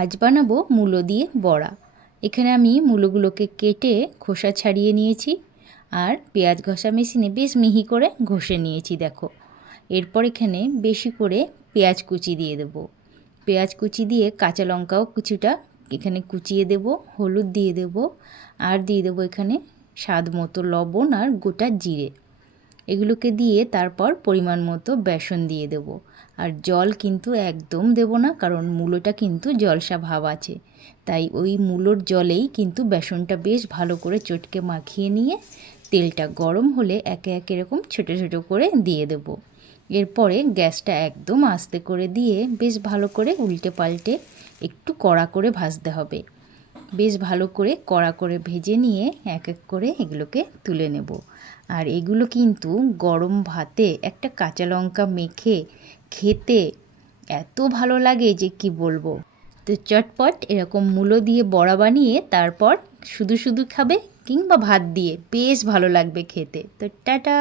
আজ বানাবো মূলো দিয়ে বড়া। এখানে আমি মূলোগুলোকে কেটে খোসা ছাড়িয়ে নিয়েছি আর পেঁয়াজ ঘষা মেশিনে বেশ মিহি করে ঘষে নিয়েছি দেখো। এরপর এখানে বেশি করে পেঁয়াজ কুচি দিয়ে দেবো। পেঁয়াজ কুচি দিয়ে কাঁচা লঙ্কাও কিছুটা এখানে কুচিয়ে দেব, হলুদ দিয়ে দেব আর দিয়ে দেবো এখানে স্বাদ মতো লবণ আর গোটা জিরে। এগুলোকে দিয়ে তারপর পরিমাণ মতো বেসন দিয়ে দেব। আর জল কিন্তু একদম দেব না, কারণ মূলোটা কিন্তু জলসা ভাব আছে, তাই ওই মূলোর জলেই কিন্তু বেসনটা বেশ ভালো করে চটকে মাখিয়ে নিয়ে তেলটা গরম হলে একে একে এরকম ছোটো ছোটো করে দিয়ে দেব। এরপরে গ্যাসটা একদম আস্তে করে দিয়ে বেশ ভালো করে উল্টে পাল্টে একটু কড়া করে ভাজতে হবে। বেশ ভালো করে কড়া করে ভেজে নিয়ে এক এক করে এগুলোকে তুলে নেব। আর এগুলো কিন্তু গরম ভাতে একটা কাঁচা লঙ্কা মেখে খেতে এত ভালো লাগে যে কি বলবো। তো চটপট এরকম মূলো দিয়ে বড়া বানিয়ে তারপর শুধু শুধু খাবে কিংবা ভাত দিয়ে বেশ ভালো লাগবে খেতে। তো টাটা।